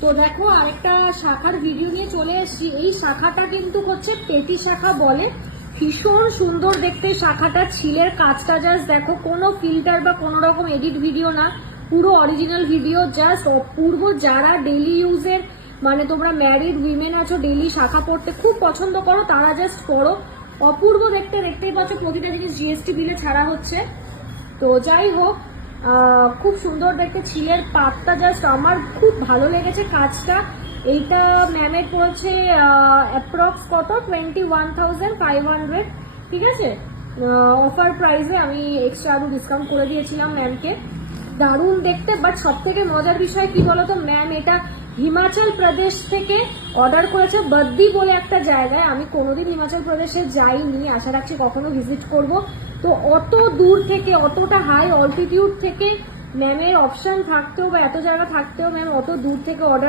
তো দেখো আরেকটা শাখার ভিডিও নিয়ে চলে এসেছি। এই শাখাটা কিন্তু হচ্ছে পেটি শাখা বলে, ভীষণ সুন্দর দেখতে শাখাটা। ছিলের কাজটা জাস্ট দেখো, কোনো ফিল্টার বা কোনো রকম এডিট ভিডিও না, পুরো অরিজিনাল ভিডিও, জাস্ট অপূর্ব। যারা ডেইলি ইউজের মানে তোমরা ম্যারিড উইমেন আছো, ডেইলি শাখা পড়তে খুব পছন্দ করো, তারা জাস্ট পড়ো। অপূর্ব দেখতে, দেখতেই পাচ্ছ প্রতিটা জিনিস জিএসটি বিলে ছাড়া হচ্ছে। তো যাই হোক, খুব সুন্দর দেখতে ছিলের পাতটা, জাস্ট আমার খুব ভালো লেগেছে কাজটা। এইটা ম্যামের পড়েছে অ্যাপ্রক্স কত 21,500, ঠিক আছে। অফার প্রাইসে আমি এক্সট্রা আরো ডিসকাউন্ট করে দিয়েছিলাম ম্যামকে। দারুণ দেখতে, বাট সব থেকে মজার বিষয় কি বলতো, ম্যাম এটা হিমাচল প্রদেশ থেকে অর্ডার করেছে, বদ্দি বলে একটা জায়গায়। আমি কোনোদিন হিমাচল প্রদেশে যাইনি, আশা রাখছি কখনো ভিজিট করব। তো অত দূর থেকে, অতটা হাই অল্টিটিউড থেকে ম্যামের অপশন থাকতেও বা এত জায়গা থাকতেও ম্যাম অত দূর থেকে অর্ডার